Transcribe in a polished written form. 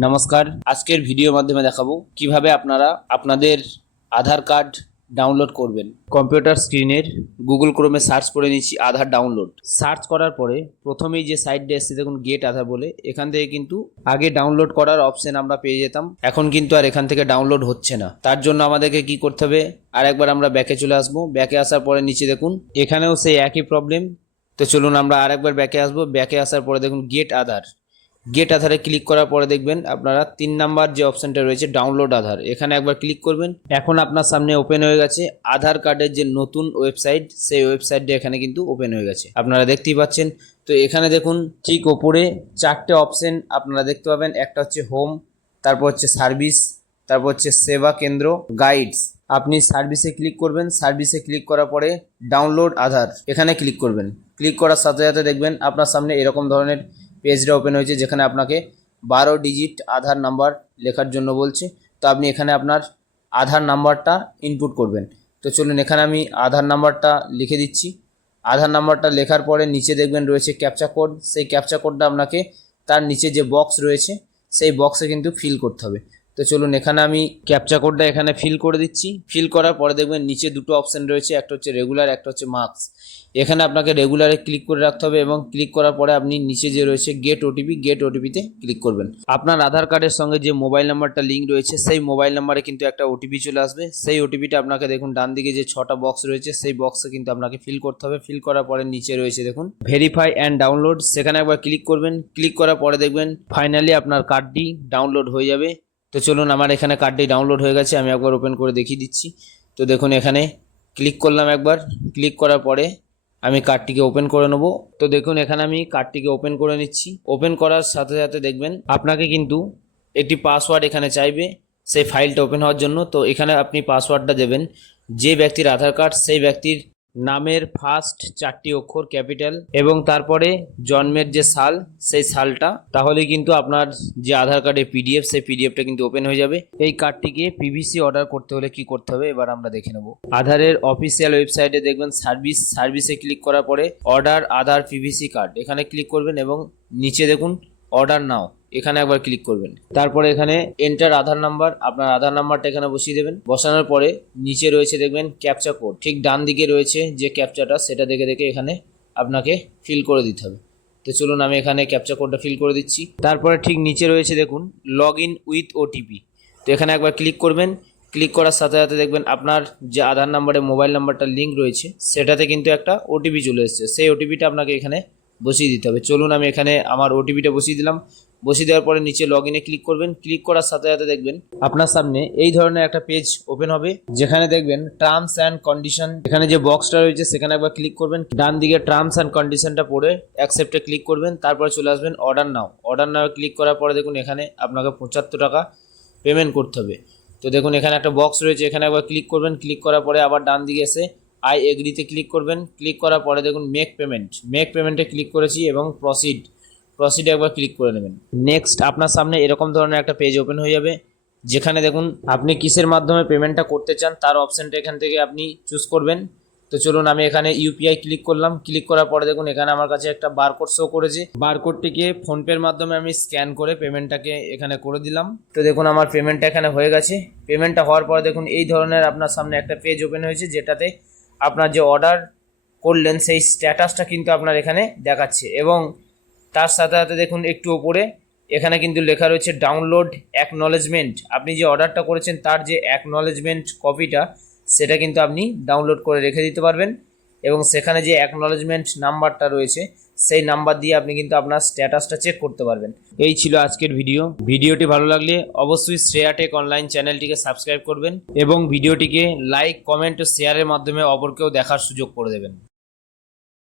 নমস্কার, আজকের ভিডিওর মাধ্যমে দেখাবো কিভাবে আপনারা আপনাদের আধার কার্ড ডাউনলোড করবেন। কম্পিউটার স্ক্রিনের গুগল ক্রোমে সার্চ করে নিচ্ছি আধার ডাউনলোড। সার্চ করার পরে প্রথমেই যে সাইটটা এসেছে দেখুন গেট আধার বলে, এখান থেকে কিন্তু আগে ডাউনলোড করার অপশন আমরা পেয়ে যেতাম, এখন কিন্তু আর এখান থেকে ডাউনলোড হচ্ছে না। তার জন্য আমাদেরকে কি করতে হবে, আর একবার আমরা ব্যাকে চলে আসবো। ব্যাকে আসার পরে নিচে দেখুন এখানেও সেই একই প্রবলেম। তো চলুন আমরা আরেকবার ব্যাকে আসবো। ব্যাকে আসার পরে দেখুন গেট আধারে ক্লিক করার পরে দেখবেন আপনারা 3 নাম্বার যে অপশনটা রয়েছে ডাউনলোড আধার, এখানে একবার ক্লিক করবেন। এখন আপনার সামনে ওপেন হয়ে গেছে আধার কার্ডের যে নতুন ওয়েবসাইট, সেই ওয়েবসাইটটা এখানে কিন্তু ওপেন হয়ে গেছে, আপনারা দেখতেই পাচ্ছেন। তো এখানে দেখুন ঠিক ওপরে 4টে অপশন আপনারা দেখতে পাবেন। একটা হচ্ছে হোম, তারপর হচ্ছে সার্ভিস, তারপর হচ্ছে সেবা কেন্দ্র, গাইডস। আপনি সার্ভিসে ক্লিক করবেন। সার্ভিসে ক্লিক করার পরে ডাউনলোড আধার এখানে ক্লিক করবেন। ক্লিক করার সাথে সাথে দেখবেন আপনার সামনে এরকম ধরনের পেজটা ওপেন হয়েছে, যেখানে আপনাকে 12 ডিজিট আধার নাম্বার লেখার জন্য বলছে। তো আপনি এখানে আপনার আধার নাম্বারটা ইনপুট করবেন। তো চলুন এখানে আমি আধার নাম্বারটা লিখে দিচ্ছি। আধার নাম্বারটা লেখার পরে নিচে দেখবেন রয়েছে ক্যাপচা কোড। সেই ক্যাপচা কোডটা আপনাকে তার নিচে যে বক্স রয়েছে সেই বক্সে কিন্তু ফিল করতে হবে। তো চলুন এখানে আমি ক্যাপচা কোডটা এখানে ফিল করে দিচ্ছি। ফিল করার পরে দেখবেন নিচে দুটো অপশন রয়েছে, একটা হচ্ছে রেগুলার, একটা হচ্ছে মার্কস। এখানে আপনাকে রেগুলারে ক্লিক করে রাখতে হবে এবং ক্লিক করার পরে আপনি নিচে যে রয়েছে গেট ওটিপিতে ক্লিক করবেন। আপনার আধার কার্ডের সঙ্গে যে মোবাইল নাম্বারটা লিঙ্ক রয়েছে সেই মোবাইল নাম্বারে কিন্তু একটা ওটিপি চলে আসবে। সেই ওটিপিটা আপনাকে দেখুন ডান দিকে যে 6টা বক্স রয়েছে সেই বক্সে কিন্তু আপনাকে ফিল করতে হবে। ফিল করার পরে নিচে রয়েছে দেখুন ভেরিফাই অ্যান্ড ডাউনলোড, সেখানে একবার ক্লিক করবেন। ক্লিক করার পরে দেখবেন ফাইনালি আপনার কার্ডটি ডাউনলোড হয়ে যাবে। তো চলুন আমার এখানে কার্ডটি ডাউনলোড হয়ে গেছে, আমি একবার ওপেন করে দেখিয়ে দিচ্ছি। তো দেখুন এখানে ক্লিক করলাম একবার। ক্লিক করার পরে আমি কার্ডটিকে ওপেন করে নেব। তো দেখুন এখানে আমি কার্ডটিকে ওপেন করে নিচ্ছি। ওপেন করার সাথে সাথে দেখবেন আপনাকে কিন্তু একটি পাসওয়ার্ড এখানে চাইবে সেই ফাইলটা ওপেন হওয়ার জন্য। তো এখানে আপনি পাসওয়ার্ডটা দেবেন যে ব্যক্তির আধার কার্ড সেই ব্যক্তির নামের ফার্স্ট 4টি অক্ষর ক্যাপিটাল এবং তারপরে জন্মের যে সাল সেই সালটা, তাহলে কিন্তু আপনার যে আধার কার্ডের পিডিএফ সেই পিডিএফটা কিন্তু ওপেন হয়ে যাবে। এই কার্ডটিকে পিভিসি অর্ডার করতে হলে কি করতে হবে এবার আমরা দেখে নেব। আধারের অফিসিয়াল ওয়েবসাইটে দেখবেন সার্ভিসে ক্লিক করার পরে অর্ডার আধার পিভিসি কার্ড এখানে ক্লিক করবেন এবং নিচে দেখুন অর্ডার নাও এখানে একবার ক্লিক করবেন। তারপরে এখানে এন্টার আধার নাম্বার, আপনার আধার নাম্বারটা এখানে বসিয়ে দেবেন। বসানোর পরে নিচে রয়েছে দেখবেন ক্যাপচা কোড, ঠিক ডান দিকে রয়েছে যে ক্যাপচাটা সেটা দেখে এখানে আপনাকে ফিল করে দিতে হবে। তো চলুন আমি এখানে ক্যাপচা কোডটা ফিল করে দিচ্ছি। তারপরে ঠিক নিচে রয়েছে দেখুন লগ ইন উইথ ওটিপি, তো এখানে একবার ক্লিক করবেন। ক্লিক করার সাথে সাথে দেখবেন আপনার যে আধার নাম্বারে মোবাইল নাম্বারটা লিঙ্ক রয়েছে সেটাতে কিন্তু একটা ওটিপি চলে এসেছে, সেই ওটিপিটা আপনাকে এখানে বসিয়ে দিতে হবে। চলুন আমি এখানে আমার ওটিপিটা বসিয়ে দিলাম। বসিয়ে দেওয়ার পরে নিচে লগ ইনে ক্লিক করবেন। ক্লিক করার সাথে সাথে দেখবেন আপনার সামনে এই ধরনের একটা পেজ ওপেন হবে, যেখানে দেখবেন টার্মস অ্যান্ড কন্ডিশন, এখানে যে বক্সটা রয়েছে সেখানে একবার ক্লিক করবেন। ডান দিকে টার্মস অ্যান্ড কন্ডিশনটা পড়ে অ্যাকসেপ্টে ক্লিক করবেন। তারপরে চলে আসবেন অর্ডার নাও ক্লিক করার পরে দেখুন এখানে আপনাকে 75 টাকা পেমেন্ট করতে হবে। তো দেখুন এখানে একটা বক্স রয়েছে, এখানে একবার ক্লিক করবেন। ক্লিক করার পরে আবার ডান দিকে এসে আই এগ্রিতে ক্লিক করবেন। ক্লিক করার পরে দেখুন মেক পেমেন্টে ক্লিক করেছি এবং প্রসিডে একবার ক্লিক করে নেবেন। নেক্সট আপনার সামনে এরকম ধরনের একটা পেজ ওপেন হয়ে যাবে, যেখানে দেখুন আপনি কিসের মাধ্যমে পেমেন্টটা করতে চান তার অপশনটা এখান থেকে আপনি চুজ করবেন। তো চলুন আমি এখানে ইউপিআই ক্লিক করলাম। ক্লিক করার পরে দেখুন এখানে আমার কাছে একটা বারকোড শো করেছে, বারকোডটিকে ফোনপের মাধ্যমে আমি স্ক্যান করে পেমেন্টটাকে এখানে করে দিলাম। তো দেখুন আমার পেমেন্টটা এখানে হয়ে গেছে। পেমেন্টটা হওয়ার পরে দেখুন এই ধরনের আপনার সামনে একটা পেজ ওপেন হয়েছে, যেটাতে আপনার যে অর্ডার করলেন সেই স্ট্যাটাসটা কিন্তু আপনার এখানে দেখাচ্ছে এবং তার সাথে সাথে দেখুন একটু ওপরে এখানে কিন্তু লেখা রয়েছে ডাউনলোড অ্যাকনলেজমেন্ট। আপনি যে অর্ডারটা করেছেন তার যে অ্যাকনলেজমেন্ট কপিটা সেটা কিন্তু আপনি ডাউনলোড করে রেখে দিতে পারবেন এবং সেখানে যে অ্যাকনলেজমেন্ট নাম্বারটা রয়েছে সেই নাম্বার দিয়ে আপনি কিন্তু আপনার স্ট্যাটাসটা চেক করতে পারবেন। এই ছিল আজকের ভিডিওটি ভালো লাগলে অবশ্যই শ্রেয়া টেক অনলাইন চ্যানেলটিকে সাবস্ক্রাইব করবেন এবং ভিডিওটিকে লাইক, কমেন্ট ও শেয়ারের মাধ্যমে অপরকেও দেখার সুযোগ করে দেবেন।